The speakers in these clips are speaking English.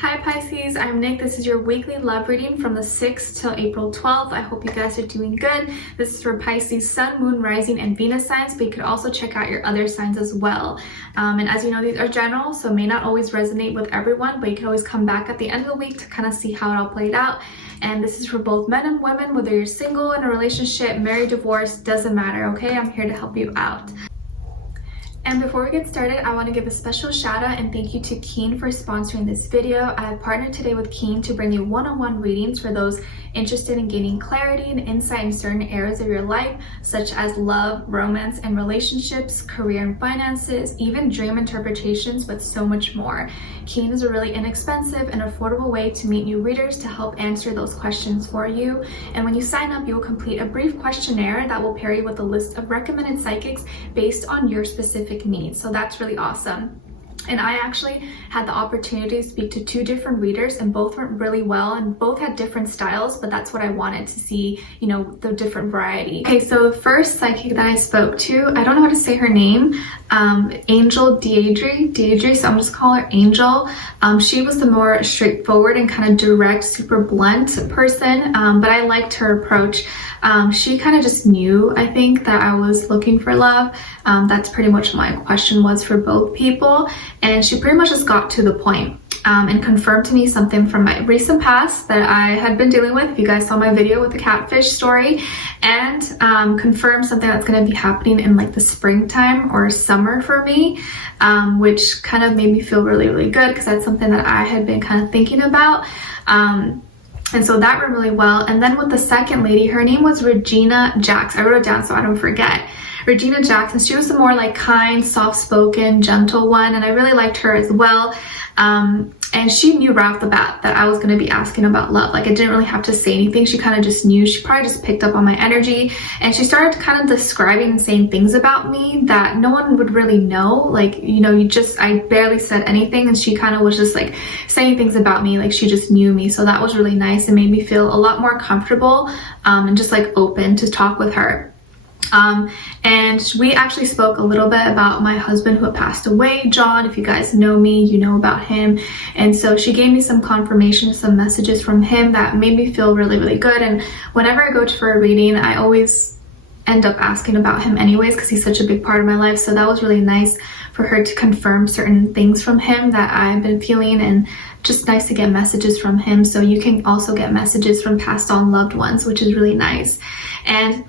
Hi Pisces, I'm Nick. This is your weekly love reading from the 6th till April 12th. I hope you guys are doing good. This is for Pisces Sun, Moon, Rising, and Venus signs, but you could also check out your other signs as well. And as you know, these are general, so may not always resonate with everyone, but you can always come back at the end of the week to kind of see how it all played out. And this is for both men and women, whether you're single, in a relationship, married, divorced, doesn't matter, okay? I'm here to help you out. And before we get started, I want to give a special shout out and thank you to Keen for sponsoring this video. I have partnered today with Keen to bring you one-on-one readings for those interested in gaining clarity and insight in certain areas of your life, such as love, romance, and relationships, career and finances, even dream interpretations, but so much more. Keen is a really inexpensive and affordable way to meet new readers to help answer those questions for you. And when you sign up, you will complete a brief questionnaire that will pair you with a list of recommended psychics based on your specific needs. So that's really awesome. And I actually had the opportunity to speak to two different readers, and both went really well, and both had different styles, but that's what I wanted to see, you know, the different variety. Okay, so the first psychic that I spoke to, I don't know how to say her name, Angel Deidre, so I'm just calling her Angel. She was the more straightforward and kind of direct, super blunt person, but I liked her approach. She kind of just knew, I think, that I was looking for love. That's pretty much what my question was for both people, and she pretty much just got to the point and confirmed to me something from my recent past that I had been dealing with. If you guys saw my video with the catfish story, and confirmed something that's going to be happening in like the springtime or summer for me, which kind of made me feel really good, because that's something that I had been kind of thinking about. And so that went really well. And then with the second lady, her name was Regina Jackson. I wrote it down so I don't forget. Regina Jackson, she was the more like kind, soft-spoken, gentle one, and I really liked her as well. And she knew right off the bat that I was going to be asking about love. Like, I didn't really have to say anything. She kind of just knew. She probably just picked up on my energy, and she started kind of describing and saying things about me that no one would really know. Like, you know, I barely said anything, and she kind of was just like saying things about me, like she just knew me. So that was really nice and made me feel a lot more comfortable and just like open to talk with her. And we actually spoke a little bit about my husband who had passed away, John. If you guys know me, you know about him. And so she gave me some confirmation, some messages from him that made me feel really good. And whenever I go for a reading, I always end up asking about him anyways, because he's such a big part of my life. So that was really nice for her to confirm certain things from him that I've been feeling, and just nice to get messages from him. So you can also get messages from passed on loved ones, which is really nice. And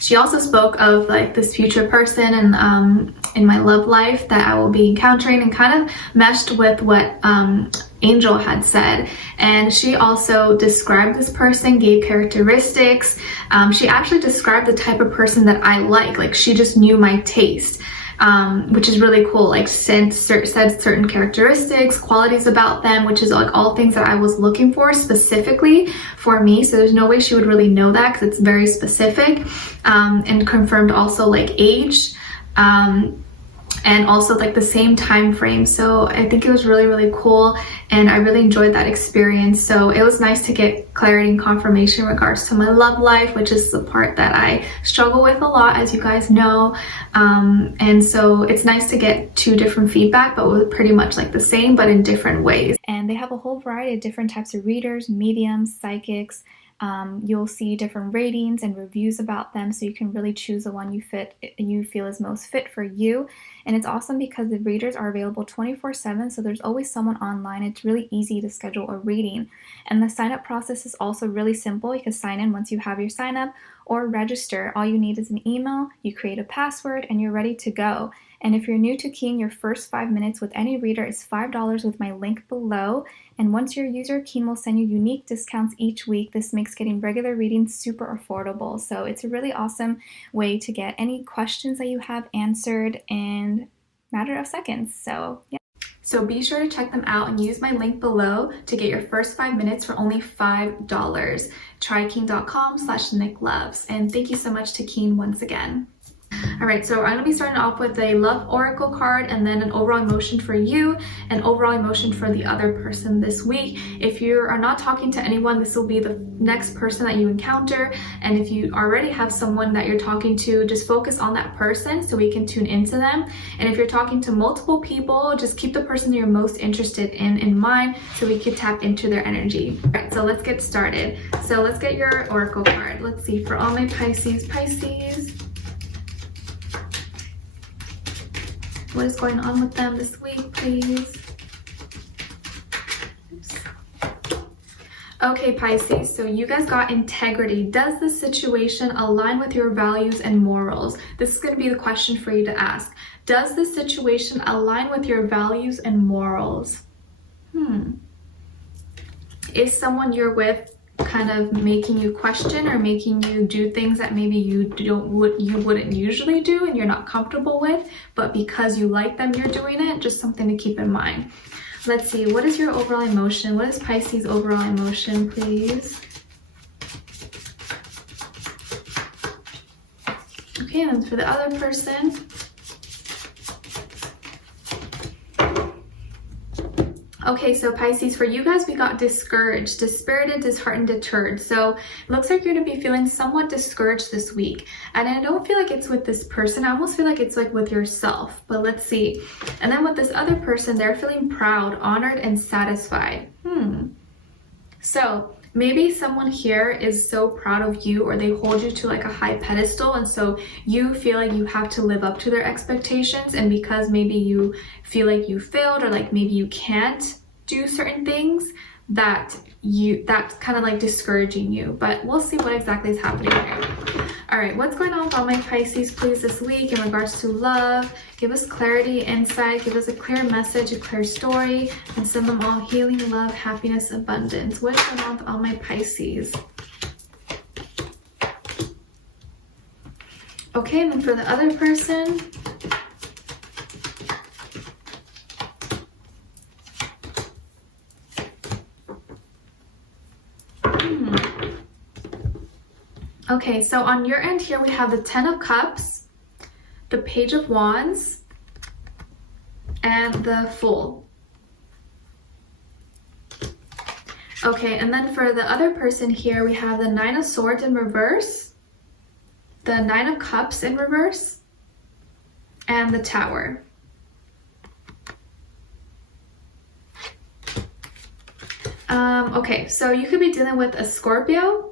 she also spoke of like this future person and in my love life that I will be encountering, and kind of meshed with what Angel had said. And she also described this person, gave characteristics. She actually described the type of person that I like she just knew my taste. Which is really cool. Like said certain characteristics, qualities about them, which is like all things that I was looking for specifically for me. So there's no way she would really know that, because it's very specific. And confirmed also like age, and also like the same time frame. So I think it was really cool, and I really enjoyed that experience. So it was nice to get clarity and confirmation in regards to my love life, which is the part that I struggle with a lot, as you guys know. And so it's nice to get two different feedback, but with pretty much like the same but in different ways. And they have a whole variety of different types of readers, mediums, psychics. You'll see different ratings and reviews about them, so you can really choose the one you feel is most fit for you. And it's awesome because the readers are available 24/7, so there's always someone online. It's really easy to schedule a reading, and the sign-up process is also really simple. You can sign in once you have your sign-up, or register. All you need is an email, you create a password, and you're ready to go. And if you're new to Keen, your first 5 minutes with any reader is $5 with my link below. And once you're a user, Keen will send you unique discounts each week. This makes getting regular readings super affordable. So it's a really awesome way to get any questions that you have answered in a matter of seconds. So yeah. So be sure to check them out and use my link below to get your first 5 minutes for only $5. Try Keen.com/Nicloves. And thank you so much to Keen once again. All right, so I'm going to be starting off with a love oracle card and then an overall emotion for you and overall emotion for the other person this week. If you are not talking to anyone, this will be the next person that you encounter. And if you already have someone that you're talking to, just focus on that person so we can tune into them. And if you're talking to multiple people, just keep the person you're most interested in mind so we can tap into their energy. All right, so let's get started. So let's get your oracle card. Let's see, for all my Pisces. What is going on with them this week, please? Oops. Okay, Pisces, so you guys got integrity. Does this situation align with your values and morals? This is going to be the question for you to ask. Does this situation align with your values and morals? Is someone you're with kind of making you question or making you do things that maybe you wouldn't usually do and you're not comfortable with, but because you like them, you're doing it? Just something to keep in mind. Let's see, what is your overall emotion? What is Pisces' overall emotion, please? Okay, and then for the other person. Okay, so Pisces, for you guys, we got discouraged, dispirited, disheartened, deterred. So it looks like you're going to be feeling somewhat discouraged this week. And I don't feel like it's with this person. I almost feel like it's like with yourself. But let's see. And then with this other person, they're feeling proud, honored, and satisfied. So maybe someone here is so proud of you, or they hold you to like a high pedestal, and so you feel like you have to live up to their expectations. And because maybe you feel like you failed, or like maybe you can't do certain things, that's kind of like discouraging you. But we'll see what exactly is happening here. All right, what's going on with all my Pisces, please, this week in regards to love? Give us clarity, insight, give us a clear message, a clear story, and send them all healing, love, happiness, abundance. What's going on with all my Pisces? Okay, and then for the other person. Okay, so on your end here, we have the 10 of Cups, the Page of Wands, and the Fool. Okay, and then for the other person here, we have the 9 of Swords in reverse, the 9 of Cups in reverse, and the Tower. Okay, so you could be dealing with a Scorpio,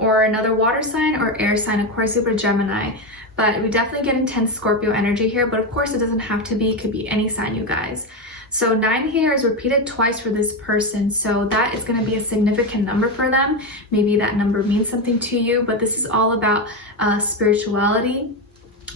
or another water sign or air sign, Aquarius, Libra, Gemini. But we definitely get intense Scorpio energy here, but of course it doesn't have to be, it could be any sign, you guys. So 9 here is repeated twice for this person, so that is going to be a significant number for them. Maybe that number means something to you, but this is all about spirituality,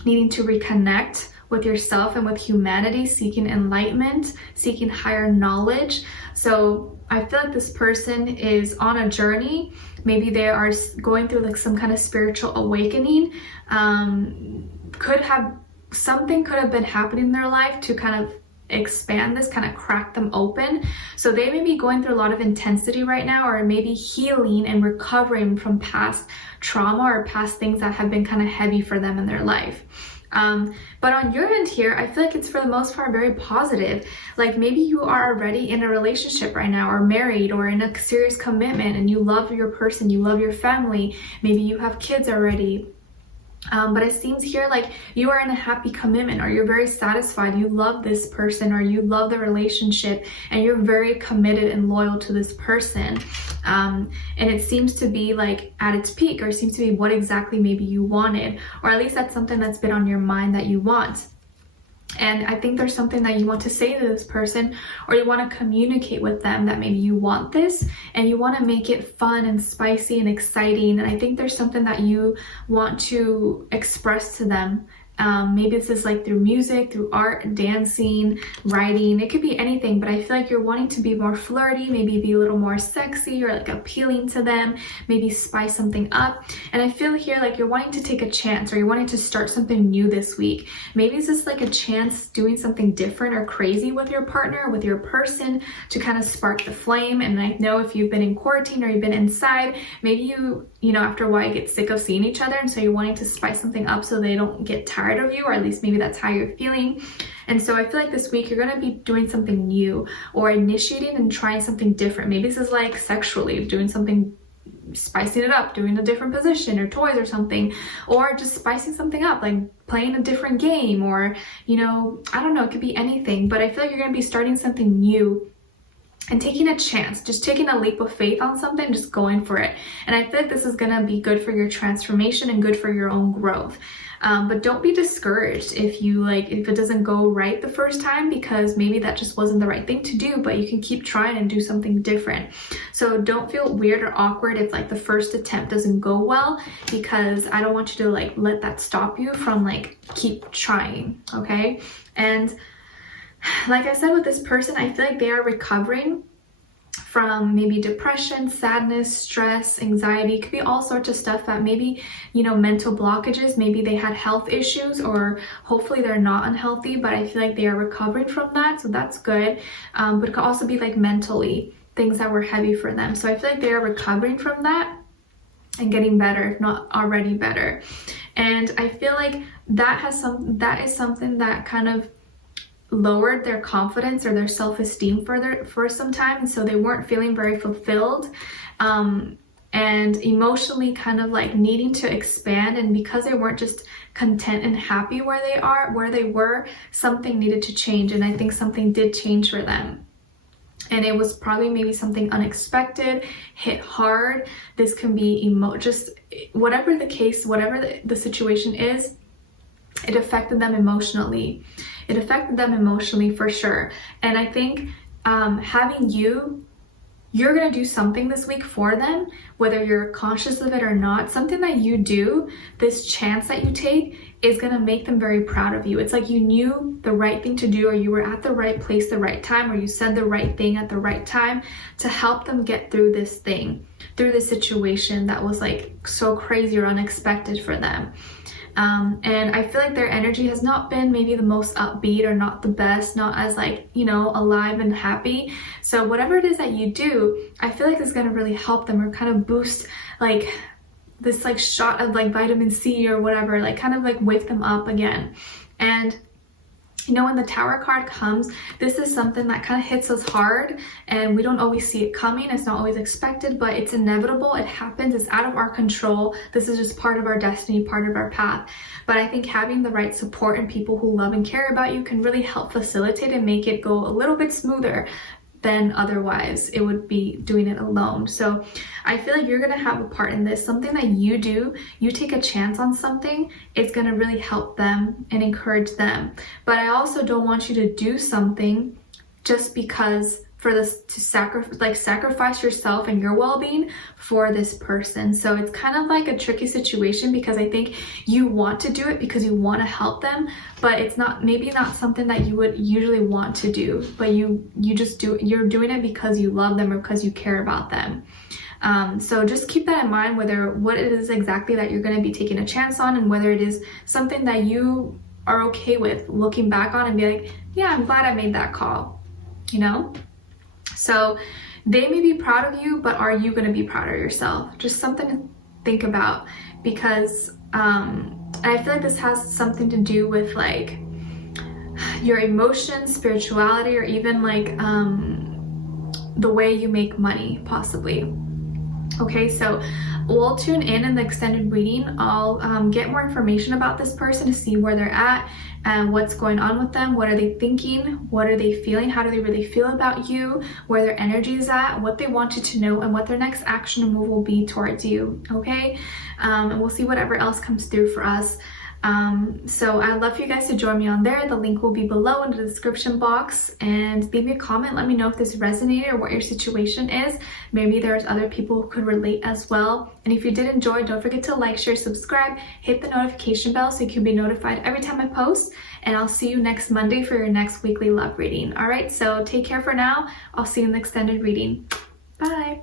needing to reconnect with yourself and with humanity, seeking enlightenment, seeking higher knowledge. So I feel like this person is on a journey. Maybe they are going through like some kind of spiritual awakening. Something could have been happening in their life to kind of expand this, kind of crack them open. So they may be going through a lot of intensity right now, or maybe healing and recovering from past trauma or past things that have been kind of heavy for them in their life. But on your end here, I feel like it's for the most part very positive. Like maybe you are already in a relationship right now, or married, or in a serious commitment, and you love your person, you love your family. Maybe you have kids already. But it seems here like you are in a happy commitment, or you're very satisfied, you love this person, or you love the relationship, and you're very committed and loyal to this person. And it seems to be like at its peak, or it seems to be what exactly maybe you wanted, or at least that's something that's been on your mind that you want. And I think there's something that you want to say to this person, or you want to communicate with them that maybe you want this and you want to make it fun and spicy and exciting. And I think there's something that you want to express to them. Maybe this is like through music, through art, dancing, writing. It could be anything, but I feel like you're wanting to be more flirty, maybe be a little more sexy or like appealing to them, maybe spice something up. And I feel here like you're wanting to take a chance, or you're wanting to start something new this week. Maybe it's just like a chance doing something different or crazy with your partner, with your person, to kind of spark the flame. And I know if you've been in quarantine or you've been inside, maybe you you know, after a while you get sick of seeing each other, and so you're wanting to spice something up so they don't get tired of you, or at least maybe that's how you're feeling. And so I feel like this week you're going to be doing something new or initiating and trying something different. Maybe this is like sexually, doing something, spicing it up, doing a different position or toys or something, or just spicing something up, like playing a different game, or, you know, I don't know, it could be anything. But I feel like you're going to be starting something new and taking a chance, just taking a leap of faith on something, just going for it. And I feel like this is going to be good for your transformation and good for your own growth. But don't be discouraged if it doesn't go right the first time, because maybe that just wasn't the right thing to do, but you can keep trying and do something different. So don't feel weird or awkward if like the first attempt doesn't go well, because I don't want you to like let that stop you from like keep trying, okay? And like I said with this person, I feel like they are recovering from maybe depression, sadness, stress, anxiety. It could be all sorts of stuff that maybe, you know, mental blockages, maybe they had health issues, or hopefully they're not unhealthy, but I feel like they are recovering from that, so that's good. But it could also be like mentally, things that were heavy for them. So I feel like they are recovering from that and getting better, if not already better. And I feel like that is something that kind of lowered their confidence or their self-esteem for some time, and so they weren't feeling very fulfilled, and emotionally kind of like needing to expand. And because they weren't just content and happy where they were, something needed to change. And I think something did change for them, and it was probably maybe something unexpected, hit hard. This can be just whatever the case, whatever the situation is, it affected them emotionally. It affected them emotionally for sure. And I think having you're going to do something this week for them, whether you're conscious of it or not. Something that you do, this chance that you take, is going to make them very proud of you. It's like you knew the right thing to do, or you were at the right place the right time, or you said the right thing at the right time to help them get through this thing, through this situation that was like so crazy or unexpected for them. And I feel like their energy has not been maybe the most upbeat, or not the best, not as like, you know, alive and happy. So whatever it is that you do, I feel like it's going to really help them, or kind of boost like this like shot of like vitamin C or whatever, like kind of like wake them up again. And you know, when the Tower card comes, this is something that kind of hits us hard, and we don't always see it coming. It's not always expected, but it's inevitable. It happens. It's out of our control. This is just part of our destiny, part of our path. But I think having the right support and people who love and care about you can really help facilitate and make it go a little bit smoother than otherwise it would be doing it alone. So I feel like you're gonna have a part in this. Something that you do, you take a chance on something, it's gonna really help them and encourage them. But I also don't want you to do something just because for this to sacrifice yourself and your well-being for this person. So it's kind of like a tricky situation, because I think you want to do it because you want to help them, but it's maybe not something that you would usually want to do, but you just do it. You're doing it because you love them or because you care about them. So just keep that in mind, what it is exactly that you're going to be taking a chance on, and whether it is something that you are okay with looking back on and be like, yeah, I'm glad I made that call, you know? So they may be proud of you, but are you going to be proud of yourself? Just something to think about, because I feel like this has something to do with like your emotions, spirituality, or even like the way you make money, possibly. Okay, so we'll tune in the extended reading. I'll get more information about this person to see where they're at and what's going on with them. What are they thinking? What are they feeling? How do they really feel about you? Where their energy is at, what they want you to know, and what their next action and move will be towards you. Okay, and we'll see whatever else comes through for us. So I'd love for you guys to join me on there. The link will be below in the description box, and leave me a comment. Let me know if this resonated or what your situation is. Maybe there's other people who could relate as well. And if you did enjoy, don't forget to like, share, subscribe, hit the notification bell so you can be notified every time I post. And I'll see you next Monday for your next weekly love reading. All right, so take care for now. I'll see you in the extended reading. Bye.